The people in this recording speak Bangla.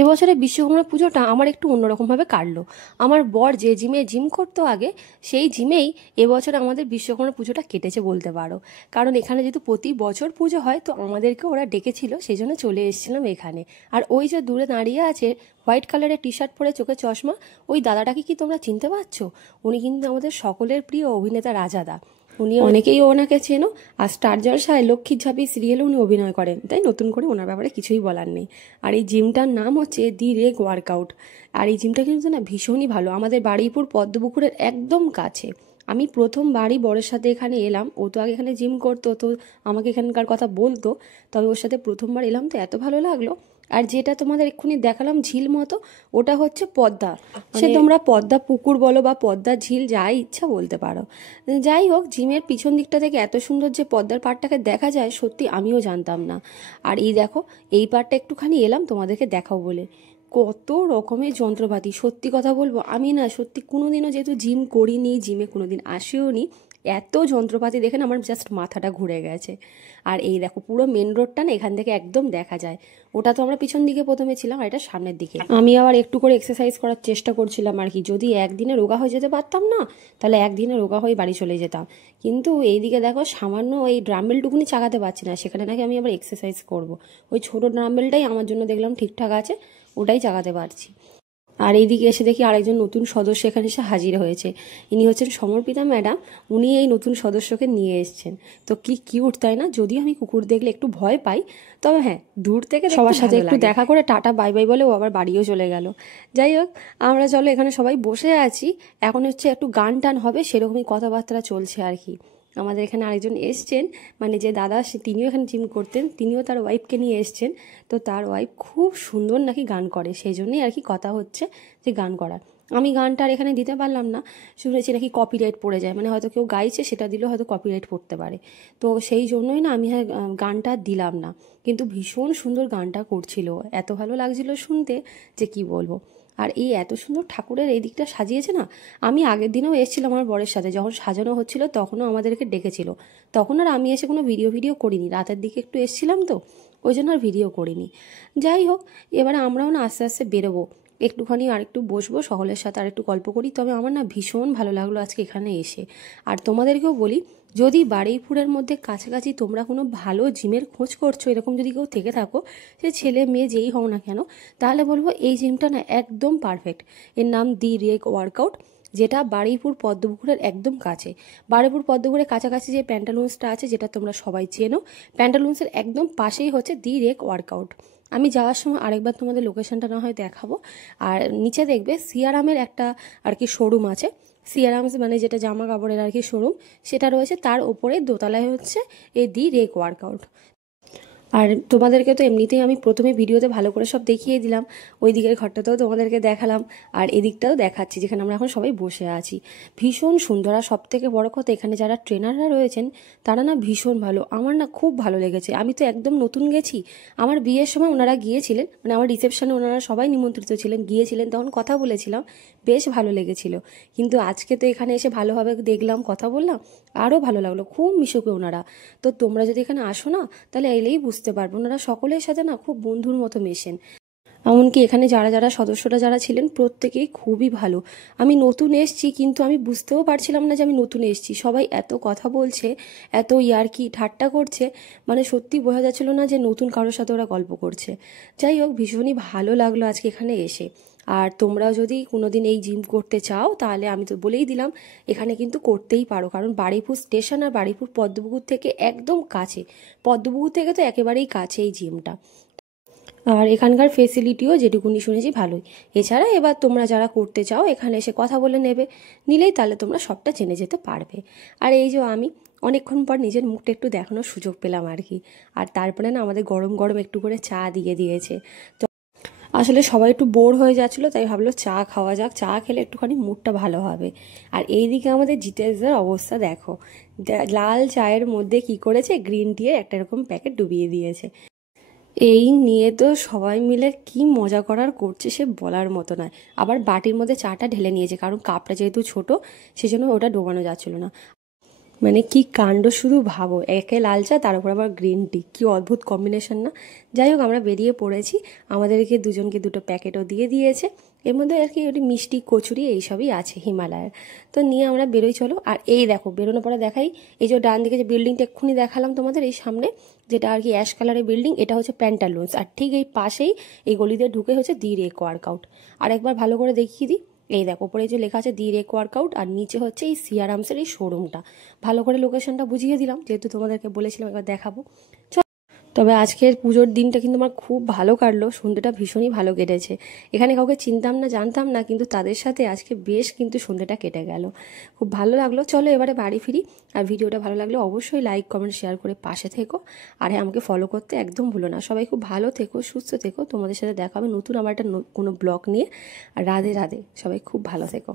এবছরে বিশ্বকর্মা পুজোটা আমার একটু অন্যরকমভাবে কাটলো। আমার বর যে জিমে জিম করতো আগে, সেই জিমেই এবছর আমাদের বিশ্বকর্মা পুজোটা কেটেছে বলতে পারো। কারণ এখানে যেহেতু প্রতি বছর পুজো হয়, তো আমাদেরকে ওরা ডেকেছিল, সেই জন্য চলে এসেছিলাম এখানে। আর ওই যে দূরে দাঁড়িয়ে আছে হোয়াইট কালারের টি শার্ট পরে, চোখে চশমা, ওই দাদাটাকে কি তোমরা চিনতে পারছো? উনি কিন্তু আমাদের সকলের প্রিয় অভিনেতা রাজাদা। উনি, অনেকেই ওনাকে চেনো। আর স্টার জলসায় লক্ষ্মীর ঝাঁপি সিরিয়ালে উনি অভিনয় করেন, তাই নতুন করে ওনার ব্যাপারে কিছুই বলার নেই। আর এই জিমটার নাম হচ্ছে দি রেগ ওয়ার্কআউট। আর এই জিমটা কিন্তু না ভীষণই ভালো, আমাদের বারুইপুর পদ্মপুকুরের একদম কাছে। আমি প্রথমবারই বরের সাথে এখানে এলাম, ও তো আগে এখানে জিম করতো, তো আমাকে এখানকার কথা বলতো, তবে ওর সাথে প্রথমবার এলাম তো এত ভালো লাগলো। আর যেটা তোমাদের এক্ষুনি দেখালাম ঝিল মতো, ওটা হচ্ছে পদ্মা। সে তোমরা পদ্মা পুকুর বলো বা পদ্মা ঝিল, যাই ইচ্ছা বলতে পারো। যাই হোক, জিমের পিছন দিকটা থেকে এত সুন্দর যে পদ্মার পাড়টাকে দেখা যায়, সত্যি আমিও জানতাম না। আর এই দেখো, এই পাড়টা একটুখানি এলাম তোমাদেরকে দেখাও বলে, কত রকমের যন্ত্রপাতি। সত্যি কথা বলবো, আমি না সত্যি কোনোদিনও যেহেতু জিম করিনি, জিমে কোনোদিন আসিও নি, এত যন্ত্রপাতি দেখে না আমার জাস্ট মাথাটা ঘুরে গেছে। আর এই দেখো, পুরো মেন রোডটা না এখান থেকে একদম দেখা যায়। ওটা তো আমরা পিছন দিকে প্রথমে ছিলাম, আর এটা সামনের দিকে। আমি আবার একটু করে এক্সারসাইজ করার চেষ্টা করছিলাম আর কি। যদি একদিনে রোগা হয়ে যেতে পারতাম না, তাহলে একদিনে রোগা হয়ে বাড়ি চলে যেতাম। কিন্তু এইদিকে দেখো, সামান্য এই ড্রাম্বেলটুকুনি চাগাতে পারছি না, সেখানে নাকি আমি আবার এক্সারসাইজ করব। ওই ছোটো ড্রাম্বেলটাই আমার জন্য দেখলাম ঠিকঠাক আছে, ওটাই চাগাতে পারছি। আর এইদিকে এসে দেখি আরেকজন নতুন সদস্য এখানে এসে হাজির হয়েছে। ইনি হচ্ছেন সমর্পিতা ম্যাডাম। উনি এই নতুন সদস্যকে নিয়ে এসছেন। তো কি কিউট, তাই না? যদিও আমি কুকুর দেখলে একটু ভয় পাই, তবে হ্যাঁ, দূর থেকে সবার সাথে একটু দেখা করে টাটা বাই বাই বলে ও আবার বাড়িও চলে গেল। যাই হোক, আমরা চলো এখানে সবাই বসে আছি, এখন হচ্ছে একটু গান টান হবে, সেরকমই কথাবার্তা চলছে আর কি। আমাদের এখানে আরেকজন এসছেন, মানে যে দাদা, তিনিও এখানে জিম করতেন, তিনিও তার ওয়াইফকে নিয়ে এসছেন। তো তার ওয়াইফ খুব সুন্দর নাকি গান করে, সেই জন্যই আর কি কথা হচ্ছে যে গান করার। আমি গানটা আর এখানে দিতে পারলাম না, শুনেছি নাকি কপিরাইট পড়ে যায়, মানে হয়তো কেউ গাইছে, সেটা দিলেও হয়তো কপিরাইট পড়তে পারে। তো সেই জন্যই না আমি গানটা দিলাম না। কিন্তু ভীষণ সুন্দর গানটা করছিল, এত ভালো লাগছিল শুনতে যে কি বলবো। আর এই এত সুন্দর ঠাকুরের এই দিকটা সাজিয়েছে না। আমি আগের দিনেও এসেছিলাম আমার বরের সাথে, যখন সাজানো হচ্ছিল তখনও আমাদেরকে ডেকেছিল। তখন আর আমি এসে কোনো ভিডিও করিনি, রাতের দিকে একটু এসেছিলাম তো, ওই জন্য আর ভিডিও করিনি। যাই হোক, এবারে আমরাও না আস্তে আস্তে বেরোবো, একটুখানি আর একটু বসবো সকলের সাথে, আর একটু গল্প করি। তবে আমার না ভীষণ ভালো লাগলো আজকে এখানে এসে। আর তোমাদেরকেও বলি, যদি বারুইপুরের মধ্যে কাছাকাছি তোমরা কোনো ভালো জিমের খোঁজ করছো, এরকম যদি কেউ থেকে থাকো, সে ছেলে মেয়ে যেই হও না কেন, তাহলে বলবো এই জিমটা না একদম পারফেক্ট। এর নাম দি রেগ ওয়ার্কআউট, যেটা বারুইপুর পদ্মপুকুরের একদম কাছে। বারুইপুর পদ্মপুকুরের কাছাকাছি যে প্যান্টালুন্সটা আছে, যেটা তোমরা সবাই চেনো, প্যান্টালুন্সের একদম পাশেই হচ্ছে দি রেগ ওয়ার্কআউট। আমি যাওয়ার সময় আরেকবার তোমাদের লোকেশনটা না হয় দেখাবো। আর নিচে দেখবে সিয়ারামের একটা আর কি শোরুম আছে, সিয়ারামস মানে যেটা জামা কাপড়ের আর কি শোরুম, সেটা রয়েছে, তার ওপরে দোতলায় হচ্ছে এই দি রেগ ওয়ার্কআউট। আর তোমাদেরকে তো এমনিতেই আমি প্রথমে ভিডিওতে ভালো করে সব দেখিয়ে দিলাম, ওই দিকের ঘরটাতেও তোমাদেরকে দেখালাম, আর এদিকটাও দেখাচ্ছি যেখানে আমরা এখন সবাই বসে আছি। ভীষণ সুন্দর। আর সব থেকে বড় কথা, এখানে যারা ট্রেনাররা রয়েছেন তারা না ভীষণ ভালো, আমার না খুব ভালো লেগেছে। আমি তো একদম নতুন গেছি, আমার বিয়ের সময় ওনারা গিয়েছিলেন, মানে আমার রিসেপশনে ওনারা সবাই নিমন্ত্রিত ছিলেন, গিয়েছিলেন, তখন কথা বলেছিলাম, বেশ ভালো লেগেছিল। কিন্তু আজকে তো এখানে এসে ভালোভাবে দেখলাম, কথা বললাম, আরও ভালো লাগলো, খুব মিশুকে ওনারা। তো তোমরা যদি এখানে আসো না, তাহলে এলেই বুঝতে পারবো, ওনারা সকলের সাথে না খুব বন্ধুর মতো মেশেন। এমনকি এখানে যারা যারা সদস্যরা যারা ছিলেন, প্রত্যেকেই খুবই ভালো। আমি নতুন এসছি, কিন্তু আমি বুঝতেও পারছিলাম না যে আমি নতুন এসছি। সবাই এত কথা বলছে, এত ইয়ার্কি ঠাট্টা করছে, মানে সত্যি বোঝা যাচ্ছিল না যে নতুন কারোর সাথে ওরা গল্প করছে। যাই হোক, ভীষণই ভালো লাগলো আজকে এখানে এসে। আর তোমরাও যদি কোনোদিন এই জিম করতে চাও, তাহলে আমি তো বলেই দিলাম, এখানে কিন্তু করতেই পারো, কারণ বারুইপুর স্টেশন আর বারুইপুর পদ্মপুকুর থেকে একদম কাছে। পদ্মপুকুর থেকে তো একেবারেই কাছে এই জিমটা। আর এখানকার ফেসিলিটিও যেটুকুনি শুনেছি ভালোই। এছাড়া এবার তোমরা যারা করতে চাও, এখানে এসে কথা বলে নেবে, নিলেই তাহলে তোমরা সবটা জেনে যেতে পারবে। আর এই যে আমি অনেকক্ষণ পর নিজের মুখটা একটু দেখানোর সুযোগ পেলাম আর কি। আর তারপরে না আমাদের গরম গরম একটু করে চা দিয়ে দিয়েছে। তো আসলে সবাই একটু বোর হয়ে যাচ্ছিলো, তাই ভাবলো চা খাওয়া যাক, চা খেলে একটুখানি মুডটা ভালো হবে। আর এইদিকে আমাদের জিতেশদার অবস্থা দেখো, লাল চায়ের মধ্যে কি করেছে, গ্রিন টি এর একটা এরকম প্যাকেট ডুবিয়ে দিয়েছে। এই নিয়ে তো সবাই মিলে কি মজা করার করছে সে বলার মতো নয়। আবার বাটির মধ্যে চাটা ঢেলে নিয়েছে, কারণ কাপটা যেহেতু ছোট, সেজন্য ওটা ডোবানো যাচ্ছিল না। মানে কি কাণ্ড শুধু ভাবো, একে লাল চা তার উপর আবার গ্রিন টি, কি অদ্ভুত কম্বিনেশন না। যাই হোক, আমরা বেরিয়ে পড়েছি, আমাদেরকে দুজনকে দুটো প্যাকেটও দিয়ে দিয়েছে। এর মধ্যে আর কি ওটি মিষ্টি কচুরি এইসবই আছে হিমালয়ের। তো নিয়ে আমরা বেরোই চলো। আর এই দেখো বেরোনোর পরে দেখাই, এই যে ডান দিকে যে বিল্ডিংটা এক্ষুনি দেখালাম তোমাদের এই সামনে, যেটা আর কি অ্যাশ কালারের বিল্ডিং, এটা হচ্ছে প্যান্টালুন্স। আর ঠিক এই পাশেই এই গলিতে ঢুকে হচ্ছে দি রেক ওয়ার্কআউট। আর একবার ভালো করে দেখিয়ে দিই, এই দেখো উপরে যে লেখা আছে দি রেক ওয়ার্কআউট, আর নিচে হচ্ছে এই সিয়ারামসের এই শোরুমটা। ভালো করে লোকেশনটা বুঝিয়ে দিলাম, যেহেতু তোমাদেরকে বলেছিলাম একবার দেখাবো। তবে আজকের পুজোর দিনটা কিন্তু আমার খুব ভালো কাটলো, সন্ধ্যেটা ভীষণই ভালো কেটেছে। এখানে কাউকে চিনতাম না, জানতাম না, কিন্তু তাদের সাথে আজকে বেশ কিন্তু সন্ধ্যেটা কেটে গেল, খুব ভালো লাগলো। চলো এবারে বাড়ি ফিরি। আর ভিডিওটা ভালো লাগলে অবশ্যই লাইক কমেন্ট শেয়ার করে পাশে থেকো। আর হ্যাঁ, আমাকে ফলো করতে একদম ভুলো না। সবাই খুব ভালো থেকো, সুস্থ থেকো। তোমাদের সাথে দেখা হবে নতুন আবার একটা কোনো ব্লগ নিয়ে। আর রাধে রাধে, সবাই খুব ভালো থেকো।